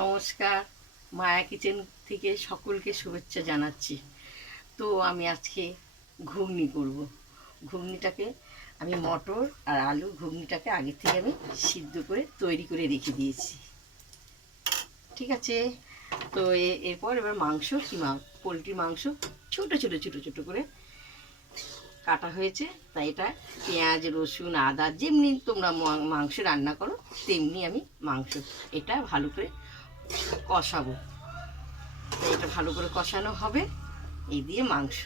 নমস্কার, মায়া কিচেন থেকে সকলকে শুভেচ্ছা জানাচ্ছি। তো আমি আজকে ঘুগনি করব। ঘুগনিটাকে আমি মটর আর আলু ঘুগনিটাকে আগে থেকে আমি সিদ্ধ করে তৈরি করে রেখে দিয়েছি। ঠিক আছে, তো এবার মাংস পোলট্রি মাংস ছোটো ছোটো ছোটো ছোটো করে কাটা হয়েছে। তাই এটা পেঁয়াজ রসুন আদা যেমনি তোমরা মাংস রান্না করো তেমনি আমি মাংস এটা ভালো করে কষাবো। তো এটা ভালো করে কষানো হবে। এই দিয়ে মাংস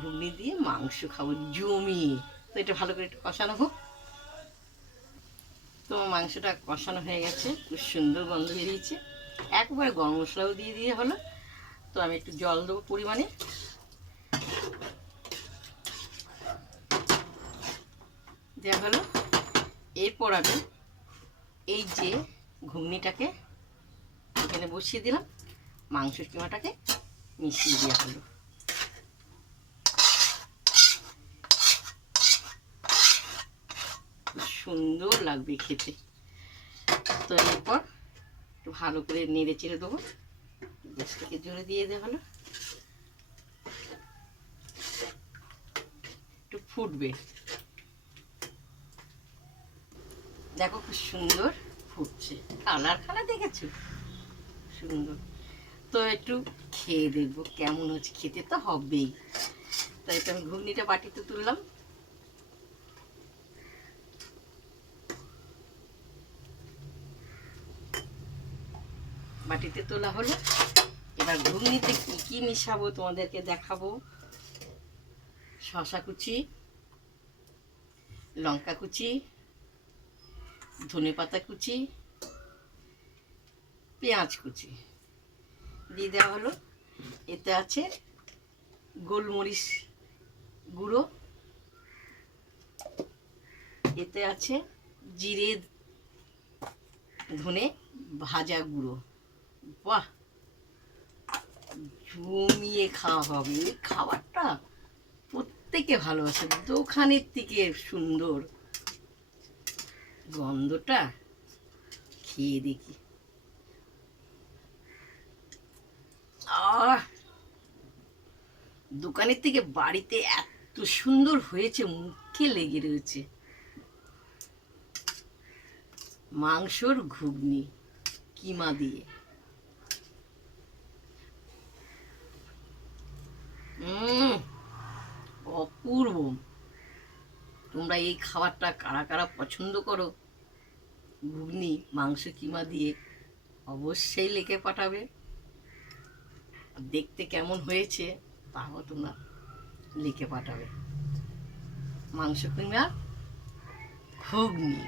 ঘুগনি দিয়ে মাংস খাবো জমিয়ে। তো এটা ভালো করে একটু কষানো হোক। তো মাংসটা কষানো হয়ে গেছে, খুব সুন্দর গন্ধ বেরিয়েছে। একবারে গরম মশলাও দিয়ে হলো। তো আমি একটু জল দেবো পরিমাণে। দেওয়া হলো। এরপর আমি এই যে ঘুগনিটাকে এখানে বসিয়ে দিলাম, মাংসের কিমাটাকে মিশিয়ে দেওয়া হলো। খুব সুন্দর লাগবে খেতে। তো এরপর একটু ভালো করে নেড়ে চেড়ে দেবো। গ্যাসটাকে জোরে দিয়ে দেওয়া হলো। একটু ফুটবে, দেখো খুব সুন্দর ফুটছে। কালার দেখেছো সুন্দর। তো একটু খেয়ে দেখবো কেমন হচ্ছে, খেতে তো হবেই। তাই তো আমি ঘুগনিটা বাটিতে তুললাম। বাটিতে তোলা হলো। এবার ঘুগনিতে কি কি মিশাবো তোমাদেরকে দেখাবো। শসা কুচি, লঙ্কা কুচি, ধনেপাতা কুচি, পেঁয়াজ কুচি দিয়ে দেওয়া হলো। এতে আছে গোলমরিচ গুঁড়ো, এতে আছে জিরে ধনে ভাজা গুঁড়ো। বাহ, জমিয়ে খাওয়া হবে। এই খাবারটা প্রত্যেকে ভালোবাসে, দোকানের থেকে সুন্দর গন্ধটা। খেয়ে দেখি। দোকানের থেকে বাড়িতে এত সুন্দর হয়েছে, মুখে লেগে রয়েছে। মাংসর ঘুগনি কিমা দিয়ে অপূর্ব। তোমরা এই খাবারটা কারা কারা পছন্দ করো ঘুগনি মাংস কিমা দিয়ে অবশ্যই লিখে পাঠাবে। দেখতে কেমন হয়েছে তাও তোমরা লিখে পাঠাবে। মাংস কিমা ঘুগনি।